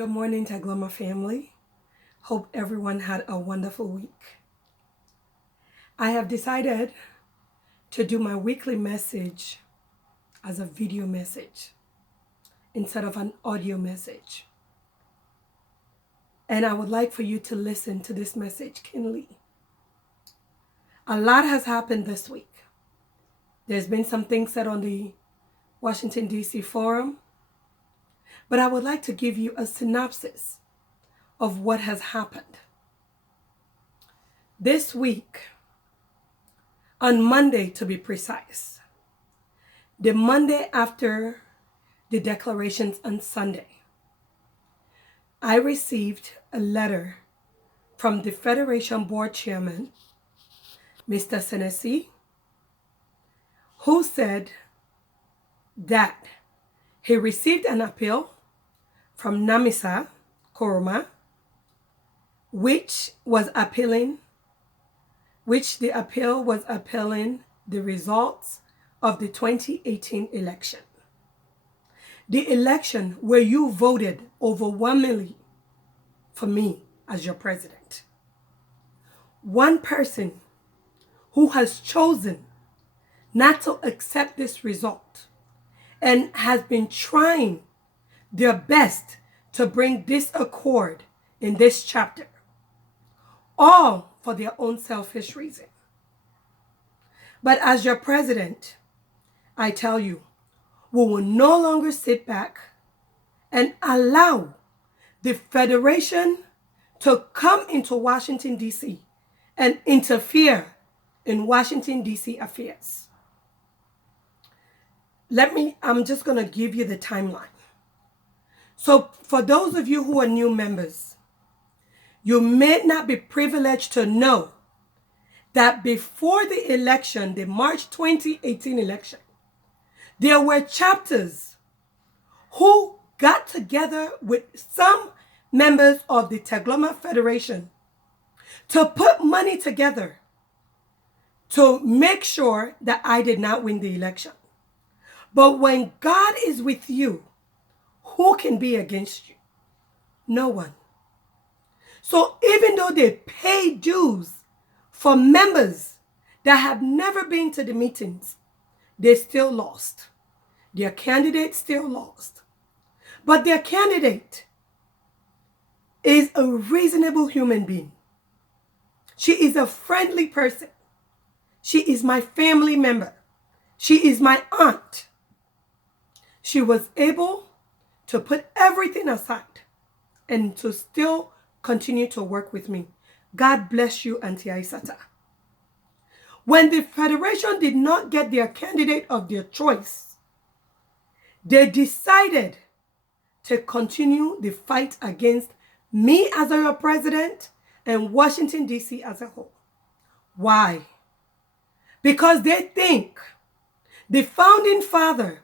Good morning, Tegloma family. Hope everyone had a wonderful week. I have decided to do my weekly message as a video message instead of an audio message. And I would like for you to listen to this message keenly. A lot has happened this week. There's been some things said on the Washington, D.C. forum, but I would like to give you a synopsis of what has happened. This week, on Monday to be precise, the Monday after the declarations on Sunday, I received a letter from the Federation Board Chairman, Mr. Senesi, who said that he received an appeal from Namisa Koroma, which the appeal was appealing the results of the 2018 election. The election where you voted overwhelmingly for me as your president. One person who has chosen not to accept this result and has been trying their best to bring disaccord in this chapter, all for their own selfish reason. But as your president, I tell you, we will no longer sit back and allow the Federation to come into Washington, D.C. and interfere in Washington, D.C. affairs. I'm just going to give you the timeline. So for those of you who are new members, you may not be privileged to know that before the election, the March 2018 election, there were chapters who got together with some members of the Tegloma Federation to put money together to make sure that I did not win the election. But when God is with you, who can be against you? No one. So even though they pay dues for members that have never been to the meetings, they still lost. Their candidate still lost. But their candidate is a reasonable human being. She is a friendly person. She is my family member. She is my aunt. She was able to put everything aside and to still continue to work with me. God bless you, Auntie Aisata. When the Federation did not get their candidate of their choice, they decided to continue the fight against me as your president and Washington, D.C. as a whole. Why? Because they think the founding father,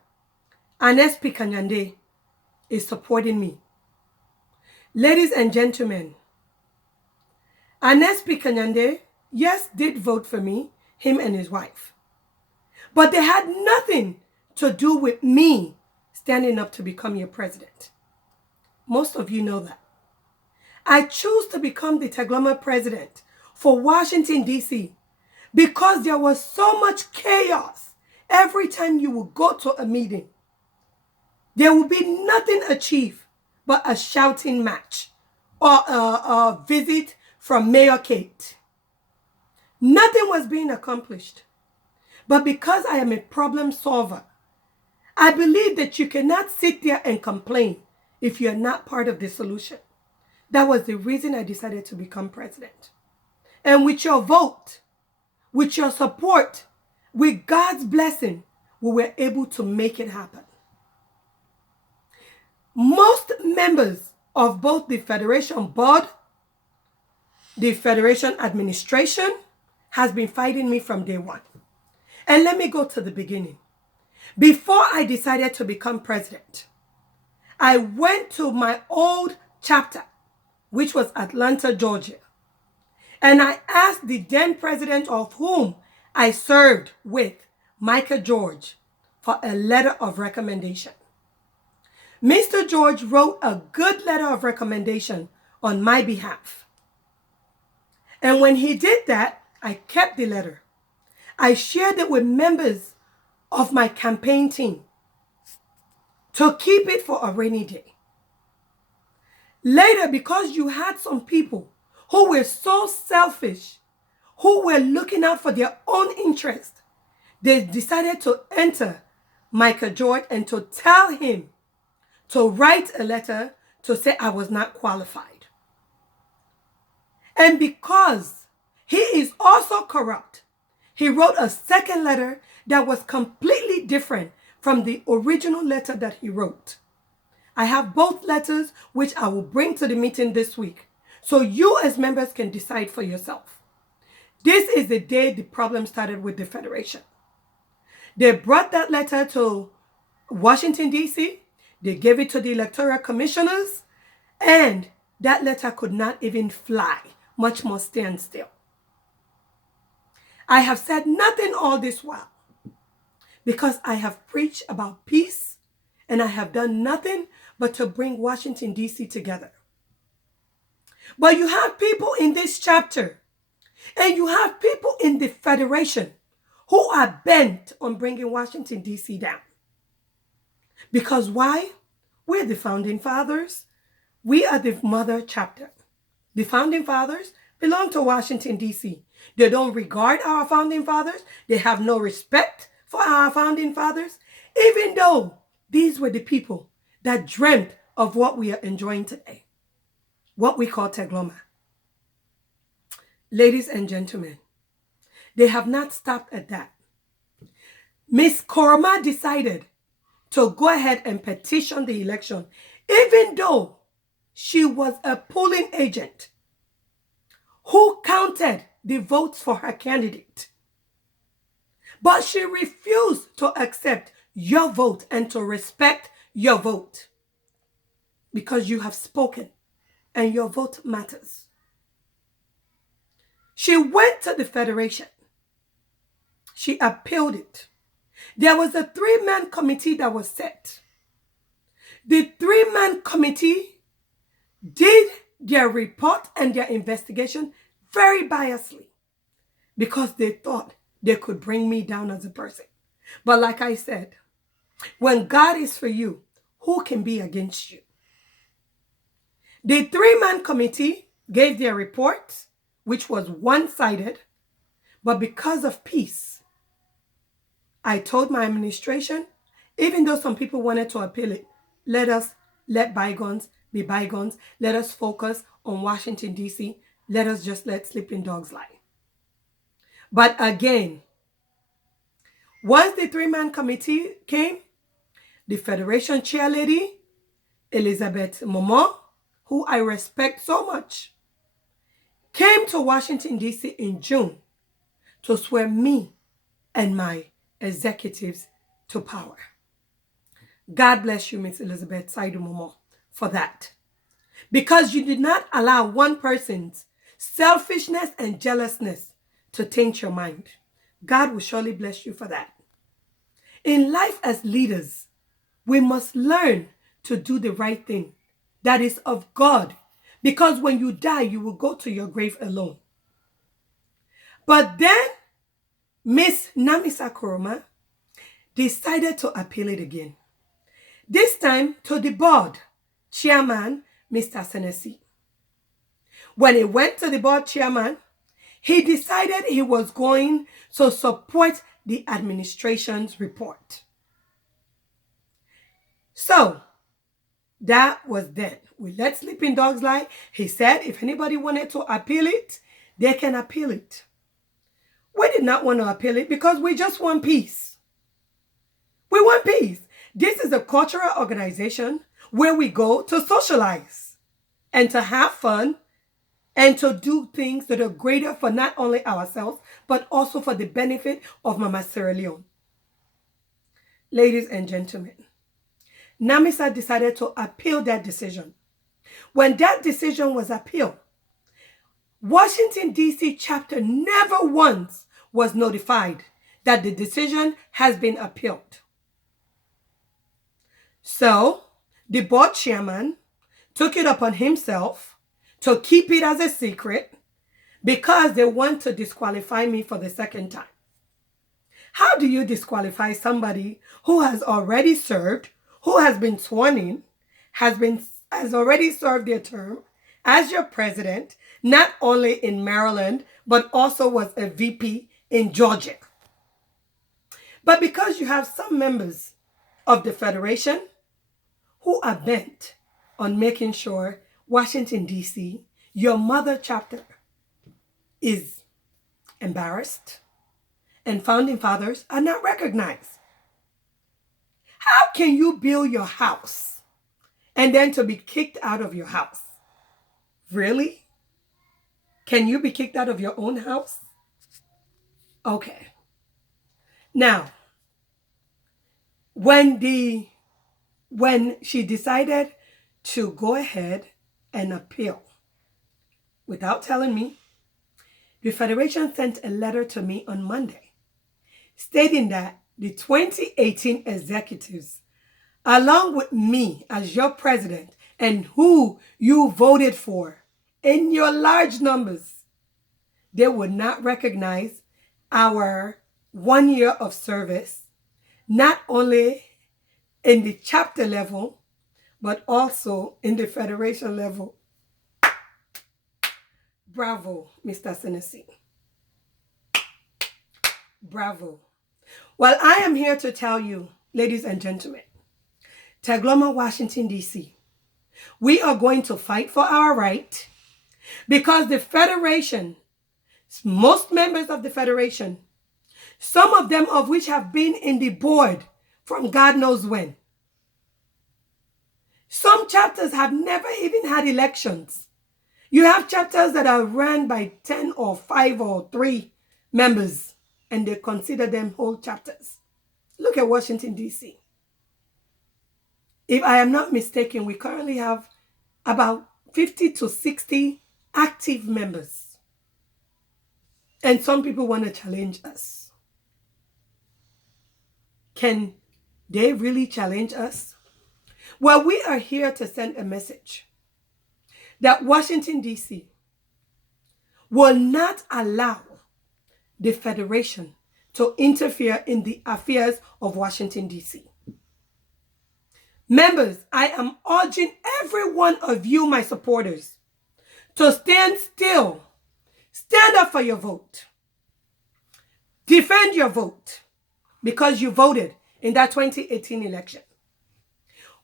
Anes Pikanyande, is supporting me. Ladies and gentlemen, Anes Pikanyande, yes, did vote for me, him and his wife. But they had nothing to do with me standing up to become your president. Most of you know that. I choose to become the Tegloma president for Washington, D.C. because there was so much chaos every time you would go to a meeting. There would be nothing achieved but a shouting match or a visit from Mayor Kate. Nothing was being accomplished. But because I am a problem solver, I believe that you cannot sit there and complain if you are not part of the solution. That was the reason I decided to become president. And with your vote, with your support, with God's blessing, we were able to make it happen. Most members of both the Federation Board, the Federation Administration, has been fighting me from day one. And let me go to the beginning. Before I decided to become president, I went to my old chapter, which was Atlanta, Georgia. And I asked the then president, of whom I served with, Micah George, for a letter of recommendation. Mr. George wrote a good letter of recommendation on my behalf. And when he did that, I kept the letter. I shared it with members of my campaign team to keep it for a rainy day. Later, because you had some people who were so selfish, who were looking out for their own interest, they decided to enter Michael George and to tell him to write a letter to say I was not qualified. And because he is also corrupt, he wrote a second letter that was completely different from the original letter that he wrote. I have both letters, which I will bring to the meeting this week, so you as members can decide for yourself. This is the day the problem started with the Federation. They brought that letter to Washington, D.C., they gave it to the electoral commissioners, and that letter could not even fly, much more stand still. I have said nothing all this while because I have preached about peace and I have done nothing but to bring Washington, D.C. together. But you have people in this chapter and you have people in the Federation who are bent on bringing Washington, D.C. down. Because why? We're the founding fathers. We are the mother chapter. The founding fathers belong to Washington, D.C. They don't regard our founding fathers. They have no respect for our founding fathers, even though these were the people that dreamt of what we are enjoying today, what we call Tegloma. Ladies and gentlemen, they have not stopped at that. Miss Koroma decided to go ahead and petition the election, even though she was a polling agent who counted the votes for her candidate. But she refused to accept your vote and to respect your vote because you have spoken and your vote matters. She went to the Federation. She appealed it. There was a 3-man committee that was set. The 3-man committee did their report and their investigation very biasly because they thought they could bring me down as a person. But like I said, when God is for you, who can be against you? The 3-man committee gave their report, which was one-sided, but because of peace, I told my administration, even though some people wanted to appeal it, let bygones be bygones. Let us focus on Washington, D.C. Let us just let sleeping dogs lie. But again, once the 3-man committee came, the Federation chairlady, Elizabeth Momo, who I respect so much, came to Washington, D.C. in June to swear me and my executives to power. God bless you, Miss Elizabeth Saidu Momo, for that. Because you did not allow one person's selfishness and jealousness to taint your mind. God will surely bless you for that. In life as leaders, we must learn to do the right thing that is of God. Because when you die, you will go to your grave alone. But then, Miss Namisa Koroma decided to appeal it again. This time to the board chairman, Mr. Senesi. When he went to the board chairman, he decided he was going to support the administration's report. So, that was then. We let sleeping dogs lie. He said if anybody wanted to appeal it, they can appeal it. We did not want to appeal it because we just want peace. We want peace. This is a cultural organization where we go to socialize and to have fun and to do things that are greater for not only ourselves, but also for the benefit of Mama Sierra Leone. Ladies and gentlemen, Namisa decided to appeal that decision. When that decision was appealed, Washington, D.C. chapter never once was notified that the decision has been appealed. So, the board chairman took it upon himself to keep it as a secret because they want to disqualify me for the second time. How do you disqualify somebody who has already served, who has been sworn in, has already served their term as your president, not only in Maryland, but also was a VP in Georgia? But because you have some members of the Federation who are bent on making sure Washington, D.C., your mother chapter, is embarrassed and founding fathers are not recognized. How can you build your house and then to be kicked out of your house? Really? Can you be kicked out of your own house? Okay. Now, when she decided to go ahead and appeal without telling me, the Federation sent a letter to me on Monday stating that the 2018 executives, along with me as your president and who you voted for in your large numbers, they would not recognize our 1 year of service, not only in the chapter level, but also in the Federation level. Bravo, Mr. Tennessee. Bravo. Well, I am here to tell you, ladies and gentlemen, Tegloma, Washington, D.C., we are going to fight for our right because the Federation, most members of the Federation, some of them of which have been in the board from God knows when. Some chapters have never even had elections. You have chapters that are run by 10 or 5 or 3 members, and they consider them whole chapters. Look at Washington, D.C. If I am not mistaken, we currently have about 50 to 60 active members. And some people want to challenge us. Can they really challenge us? Well, we are here to send a message that Washington, D.C. will not allow the Federation to interfere in the affairs of Washington, D.C. Members, I am urging every one of you, my supporters, to stand still. Stand up for your vote. Defend your vote because you voted in that 2018 election.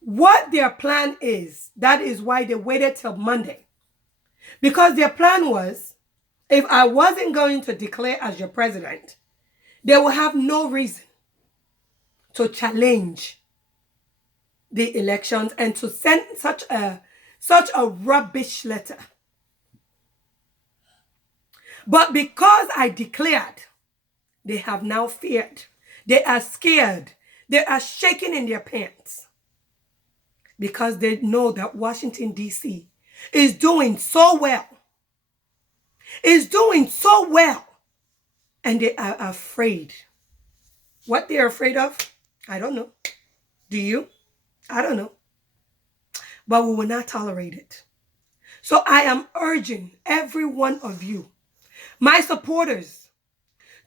What their plan is, that is why they waited till Monday. Because their plan was, if I wasn't going to declare as your president, they will have no reason to challenge the elections and to send such a rubbish letter. But because I declared, they have now feared. They are scared. They are shaking in their pants. Because they know that Washington, D.C. is doing so well. Is doing so well. And they are afraid. What they are afraid of, I don't know. Do you? I don't know. But we will not tolerate it. So I am urging every one of you, my supporters,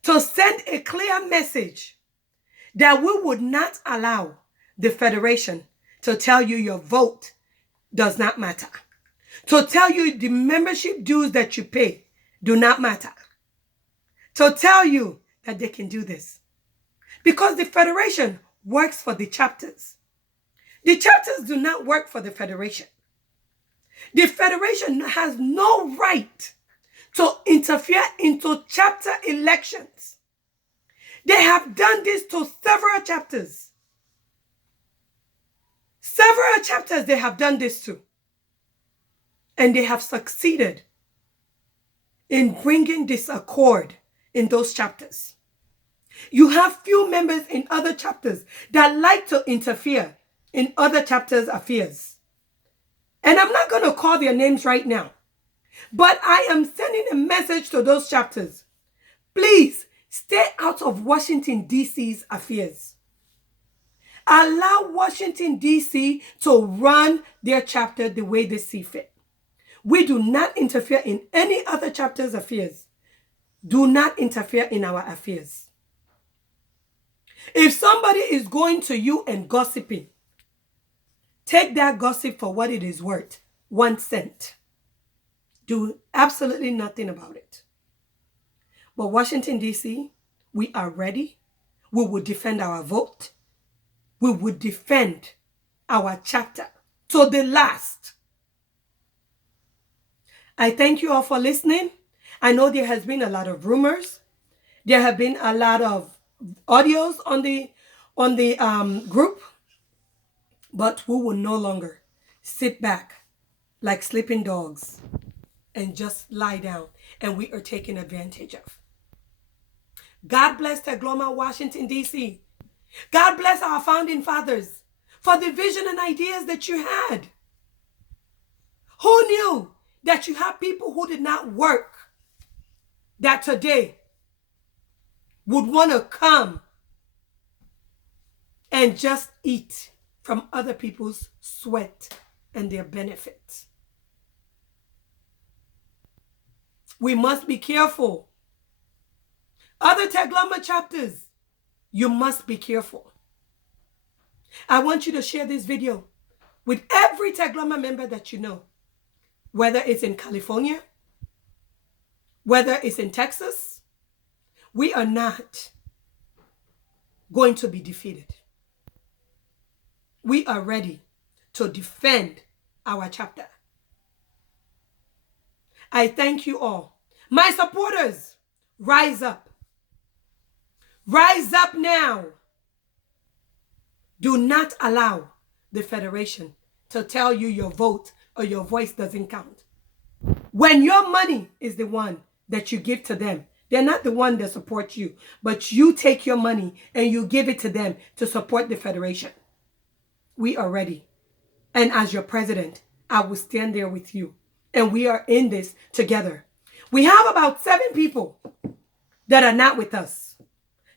to send a clear message that we would not allow the Federation to tell you your vote does not matter. To tell you the membership dues that you pay do not matter. To tell you that they can do this. Because the Federation works for the chapters. The chapters do not work for the Federation. The Federation has no right to interfere into chapter elections. They have done this to several chapters. Several chapters they have done this to. And they have succeeded in bringing disaccord in those chapters. You have few members in other chapters that like to interfere in other chapters' affairs. And I'm not going to call their names right now. But I am sending a message to those chapters. Please stay out of Washington, D.C.'s affairs. Allow Washington, D.C. to run their chapter the way they see fit. We do not interfere in any other chapter's affairs. Do not interfere in our affairs. If somebody is going to you and gossiping, take that gossip for what it is worth, 1 cent. Do absolutely nothing about it. But Washington, D.C., we are ready. We will defend our vote. We will defend our chapter to the last. I thank you all for listening. I know there has been a lot of rumors. There have been a lot of audios on the group. But we will no longer sit back like sleeping dogs and just lie down, and we are taken advantage of. God bless Tegloma, Washington, D.C. God bless our founding fathers for the vision and ideas that you had. Who knew that you have people who did not work that today would want to come and just eat from other people's sweat and their benefits? We must be careful. Other Tegloma chapters, you must be careful. I want you to share this video with every Tegloma member that you know, whether it's in California, whether it's in Texas. We are not going to be defeated. We are ready to defend our chapter. I thank you all. My supporters, rise up. Rise up now. Do not allow the Federation to tell you your vote or your voice doesn't count. When your money is the one that you give to them, they're not the one that supports you, but you take your money and you give it to them to support the Federation. We are ready. And as your president, I will stand there with you. And we are in this together. We have about 7 people that are not with us.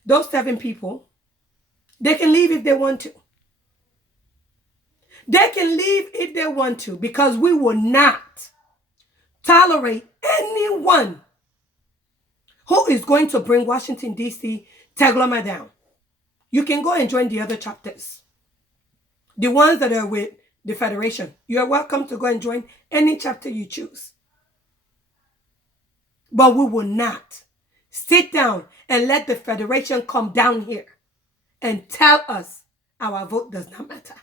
Those 7 people, they can leave if they want to. They can leave if they want to, because we will not tolerate anyone who is going to bring Washington, D.C., Tegloma down. You can go and join the other chapters. The ones that are with the Federation, you are welcome to go and join any chapter you choose. But we will not sit down and let the Federation come down here and tell us our vote does not matter.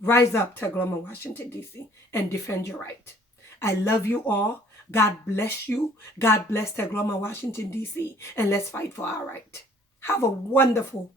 Rise up, Tegloma, Washington, D.C., and defend your right. I love you all. God bless you. God bless Tegloma, Washington, D.C., and let's fight for our right. Have a wonderful